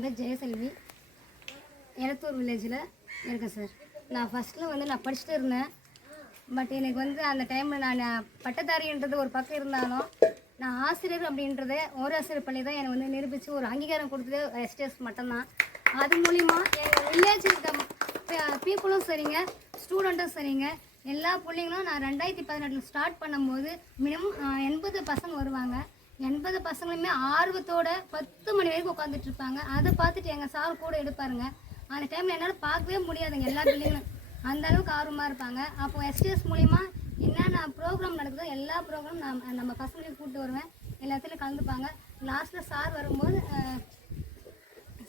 என் பேர் ஜெயசெல்வி, எலத்தூர் வில்லேஜில் இருக்கேன் சார். நான் ஃபஸ்ட்டில் நான் படிச்சுட்டு இருந்தேன். பட் எனக்கு அந்த டைமில் நான் பட்டதாரின்றது ஒரு பக்கம் இருந்தாலும் நான் ஆசிரியர் அப்படின்றத ஒரு ஆசிரியர் பள்ளி தான் எனக்கு நிரூபித்து ஒரு அங்கீகாரம் கொடுத்தது எஸ்டிஎஸ் மட்டும்தான். அது மூலிமா எங்கள் வில்லேஜ் இருக்க பீப்புளும் சரிங்க, ஸ்டூடெண்ட்டும் சரிங்க, எல்லா பிள்ளைங்களும் நான் 2018 ஸ்டார்ட் பண்ணும்போது மினிமம் 80 பசங்க வருவாங்க. 80 பசங்களுமே ஆர்வத்தோட 10 மணி வரைக்கும் உட்காந்துட்டு இருப்பாங்க. அதை பார்த்துட்டு எங்கள் சார் கூட எடுப்பாருங்க. அந்த டைமில் என்னால் பார்க்கவே முடியாதுங்க. எல்லா பிள்ளைங்களும் அந்த அளவுக்கு ஆர்வமாக இருப்பாங்க. அப்போது எஸ்டிஎஸ் மூலிமா என்னென்ன ப்ரோக்ராம் நடக்குதோ எல்லா ப்ரோக்ராம் நம்ம பசங்களையும் கூப்பிட்டு வருவேன். எல்லாத்துலேயும் கலந்துப்பாங்க. லாஸ்ட்டில் சார் வரும்போது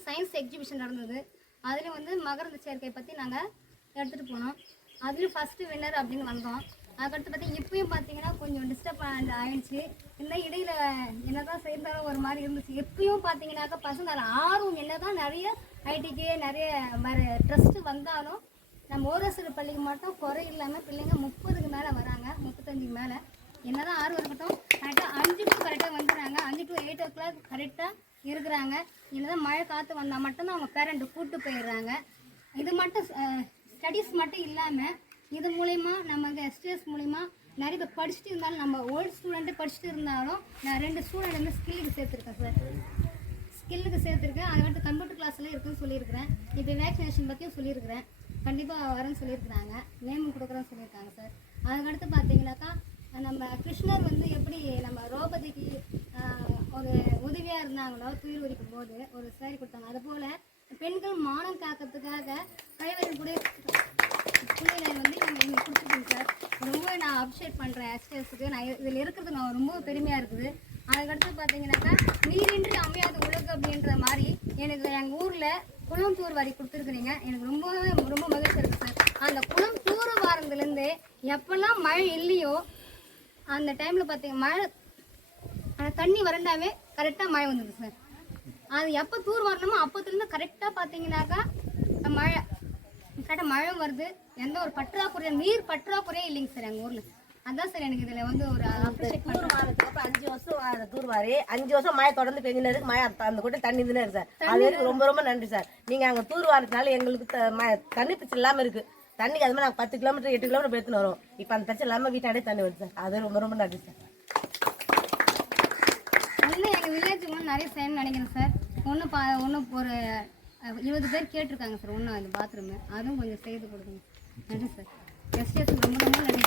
சயின்ஸ் எக்ஸிபிஷன் நடந்தது. அதுலேயும் மகரந்த சேர்க்கை பற்றி நாங்கள் எடுத்துகிட்டு போனோம். அதுலேயும் ஃபஸ்ட்டு வின்னர் அப்படின்னு வந்தோம். அதுக்கடுத்து பார்த்தீங்கன்னா இப்பயும் பார்த்தீங்கன்னா கொஞ்சம் டிஸ்டர்ப் ஆகிடுச்சு. இன்னும் இடையில் என்ன தான் சேர்ந்தாலும் ஒரு மாதிரி இருந்துச்சு. எப்பயும் பார்த்தீங்கன்னாக்கா பசங்க அதில் ஆர்வம் என்ன தான் நிறைய ஐடிக்கு நிறைய வேறு ட்ரஸ்ட்டு வந்தாலும் நம்ம ஓராசிரியர் பள்ளிக்கு மட்டும் குறை இல்லாமல் பிள்ளைங்க 30க்கு மேலே வராங்க, 35க்கு மேலே. என்ன தான் ஆர்வம் இருக்கட்டும், கரெக்டாக 5 to கரெக்டாக வந்துடுறாங்க. 5 to 8 o'clock கரெக்டாக இருக்கிறாங்க. என்ன தான் மழை காற்று வந்தால் மட்டும்தான் அவங்க பேரண்ட்டு கூப்பிட்டு போயிடுறாங்க. இது மட்டும் ஸ்டடீஸ் மட்டும் இல்லாமல் இது மூலிமா நம்ம எஸ்டிஎஸ் மூலிமா நிறைய பேர் படிச்சுட்டு இருந்தாலும் நம்ம ஓல்டு ஸ்டூடெண்ட்டு படிச்சுட்டு இருந்தாலும் நான் 2 ஸ்டூடெண்ட் ஸ்கில்லுக்கு சேர்த்துருக்கேன் சார். ஸ்கில்லுக்கு சேர்த்துருக்கேன். அதுக்கடுத்து கம்ப்யூட்டர் கிளாஸ்லாம் இருக்குன்னு சொல்லியிருக்கிறேன். இப்போ வேக்சினேஷன் பற்றியும் சொல்லியிருக்கிறேன். கண்டிப்பாக வரேன்னு சொல்லியிருக்கிறாங்க. நேம் கொடுக்குறேன்னு சொல்லியிருக்காங்க சார். அதுக்கடுத்து பார்த்தீங்கன்னாக்கா நம்ம கிருஷ்ணர் எப்படி நம்ம ரோபதிக்கு ஒரு உதவியாக இருந்தாங்களோ துயில் உரிக்கும் போது ஒரு சாரி கொடுத்தாங்க. அதுபோல் பெண்கள் மானம் காக்கிறதுக்காக கைவரில் கூட பிள்ளைகளை நம்ம இங்கே கொடுத்துருக்கோங்க சார். ரொம்ப நான் அப்ரிஷியேட் பண்ணுறேன் எஸ்டிஎஸ்க்கு. நான் இதில் இருக்கிறது நான் ரொம்ப பெருமையாக இருக்குது. அதுக்கடுத்து பார்த்தீங்கன்னாக்கா நீரின்றி அமையாத உலகு அப்படின்ற மாதிரி எனக்கு எங்கள் ஊரில் குளம் தூர் வாரி கொடுத்துருக்குறீங்க. எனக்கு ரொம்ப மகிழ்ச்சி இருக்குது சார். அந்த குளம் தூர் வாரத்துலேருந்து எப்போல்லாம் மழை இல்லையோ அந்த டைமில் பார்த்தீங்கன்னா மழை அந்த தண்ணி வறண்டாவே கரெக்டாக மழை வந்துடுது சார். அது எப்போ தூர் வரணுமோ அப்போத்துலேருந்து கரெக்டாக பார்த்தீங்கன்னாக்கா மழை வருது. எந்த ஒரு பற்றாக்குறையும் நீர் பற்றாக்குறையே இல்லைங்க சார் எங்கள் ஊரில். அதான் சார் எனக்கு இதில் ஒரு அப்ரிஷியேட் பண்ணுறேன். 5 வருஷம் தூர்வாரி 5 வருஷம் மழை தொடர்ந்து பெஞ்சுன்னு இருக்கு. மழை அந்த கூட தண்ணி இதுன்னு இருக்கு சார். அது வரைக்கும் ரொம்ப நன்றி சார். நீங்கள் அங்கே தூர்வாரதுனால எங்களுக்கு தண்ணி பிரச்சனை இல்லாமல் இருக்குது. தண்ணிக்கு அது மாதிரி நாங்கள் 10 கிலோமீட்டர் 8 கிலோமீட்டர் எடுத்துன்னு வரோம். இப்போ அந்த பிரச்சனை இல்லாமல் வீட்டாண்டே தண்ணி வருது சார். அது ரொம்ப நன்றி சார். எங்கள் வில்லேஜுக்கு நிறைய செய்யணும்னு நினைக்கிறேன் சார். ஒன்று ஒரு 20 பேர் கேட்டிருக்காங்க சார். ஒன்றும் அந்த பாத்ரூமு அதுவும் கொஞ்சம் செய்து கொடுங்க. நன்றி சார். எஸ்டிஎஸ் ரொம்ப நன்றி.